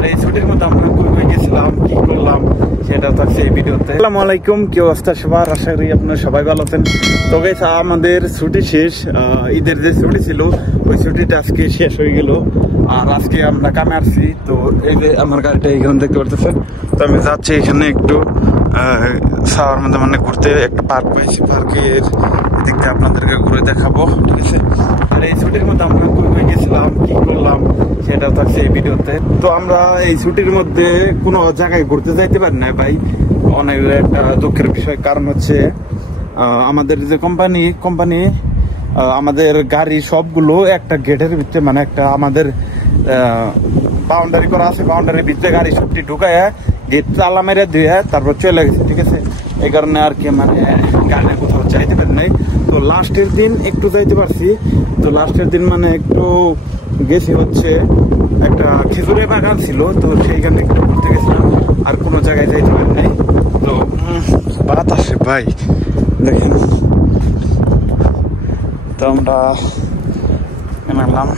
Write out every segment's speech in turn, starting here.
আর এই ছুটির মধ্যে আমরা কই গেছিলাম, কি করলাম সেটা থাকছে এই ভিডিওতে। আসসালামু আলাইকুম, কি অবস্থা সবার? আশা করি আপনারা সবাই ভালো আছেন। তো গাইস, আমাদের ছুটি শেষ, ঈদের যে ছুটি ছিল ওই ছুটিটা আজকে শেষ হয়ে গেল। আর আজকে আমরা কামে আসছি। তো এই যে আমার গাড়িটা এখানে দেখতে পারতেছেন। তো আমি যাচ্ছি এখানে একটু সাওয়ার মধ্যে মানে ঘুরতে, একটা পার্ক পাইছি, পার্কের দিকটা আপনাদেরকে ঘুরে দেখাবো, ঠিক আছে? আর এই ছুটির মধ্যে আমরা কই গেছিলাম, কি করলাম সেটা থাকছে এই ভিডিওতে। তো আমরা এই ছুটির মধ্যে কোনো জায়গায় ঘুরতে যাইতে পারি না ভাই, অনেক একটা দুঃখের বিষয়। কারণ হচ্ছে আমাদের যে কোম্পানি আমাদের গাড়ি সবগুলো একটা গেটের ভিতরে, মানে একটা আমাদের বাউন্ডারি করা আছে, বাউন্ডারির ভিতরে গাড়ি সবটি ঢুকায় গেট তালা মেরে দিয়ে তারপর চলে গেছে, ঠিক আছে? এই কারণে আর কি মানে গাড়ি কোথাও যাইতে পারি নাই। তো লাস্টের দিন একটু যাইতে পারছি। তো লাস্টের দিন মানে একটু গেছি হচ্ছে একটা খেজুরের বাগান ছিল, তো সেইখানে একটু ঘুরতে গেছিলাম, আর কোনো জায়গায় যাইতে পারি নাই। তো বাতাসে ভাই দেখেন, তো আমরা নামলাম।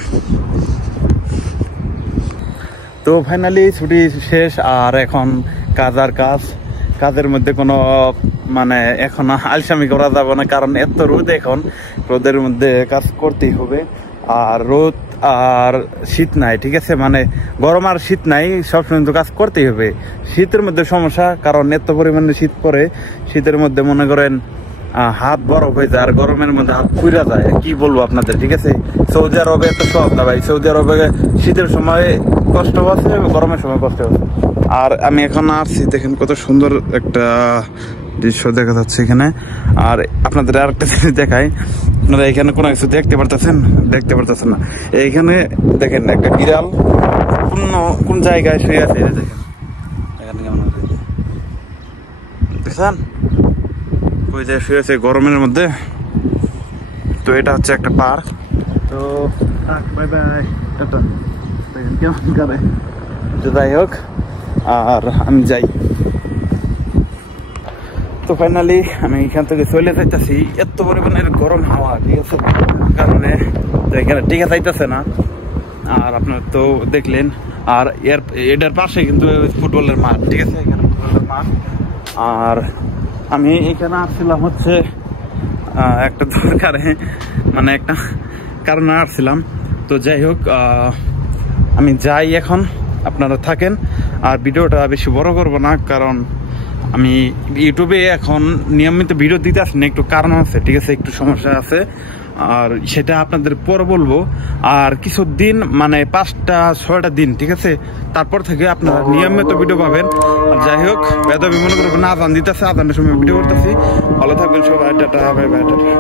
তো ফাইনালি ছুটি শেষ, আর এখন কাজের মধ্যে কোনো মানে এখন আলসামি করা যাবে না, কারণ এত রোদ, এখন রোদের মধ্যে কাজ করতেই হবে। আর রোদ আর শীত নাই, ঠিক আছে? মানে গরম আর শীত নাই, সবসময় তো কাজ করতেই হবে। শীতের মধ্যে সমস্যা, কারণ এত পরিমাণে শীত পড়ে, শীতের মধ্যে মনে করেন হাত বরফ হয়ে যায়, আর গরমের মধ্যে হাত পুড়া যায়। কি বলবো আপনাদের, ঠিক আছে? সৌদি আরবে এত সহজ না ভাই। সৌদি আরবে শীতের সময় কষ্ট আছে, গরমের সময় কষ্ট আছে। আর আমি এখন আসছি, দেখেন কত সুন্দর একটা দৃশ্য দেখা যাচ্ছে এখানে। আর আপনাদের আরেকটা জিনিস দেখাই, আপনারা এখানে কোনো কিছু দেখতে পারতেছেন না। এইখানে দেখেন একটা বিড়াল কোন জায়গায় শুয়ে আছে, দেখেন এখানে কেমন দেখছেন, ওই যে শুয়ে আছে গরমের মধ্যে। তো এটা হচ্ছে একটা পার্ক। তো বাই বাই, টাটা। দেখেন কেমন করে। তো যাই হোক, আর আমি যাই। তো ফাইনালি আমি এখান থেকে চলে যাইতেছি। এত পরিমাণের গরম হাওয়া, ঠিক আছে, কারণে তো এখানে টিকা যাইতেছে না। আর আপনার তো দেখলেন, আর এটার পাশে কিন্তু ফুটবলের মাঠ, ঠিক আছে? এখানে ফুটবলের মাঠ। আর আমি এখানে আসছিলাম হচ্ছে একটা দরকারে, মানে একটা কারণে আসছিলাম। তো যাই হোক, আমি যাই এখন, আপনারা থাকেন। আর ভিডিওটা বেশি বড় করবো না, কারণ আমি ইউটিউবে এখন নিয়মিত ভিডিও দিতে আসি না, একটু কারণ আছে, ঠিক আছে? একটু সমস্যা আছে, আর সেটা আপনাদের পরে বলবো। আর কিছু দিন, মানে 5-6টা দিন, ঠিক আছে, তারপর থেকে আপনারা নিয়মিত ভিডিও পাবেন। আর যাই হোক, বেদবি মনে করবেন, আজান দিতেছে, আজানের সময় ভিডিও করতেছি। ভালো থাকবেন সবাই, টাটা, বাই বাই, টাটা।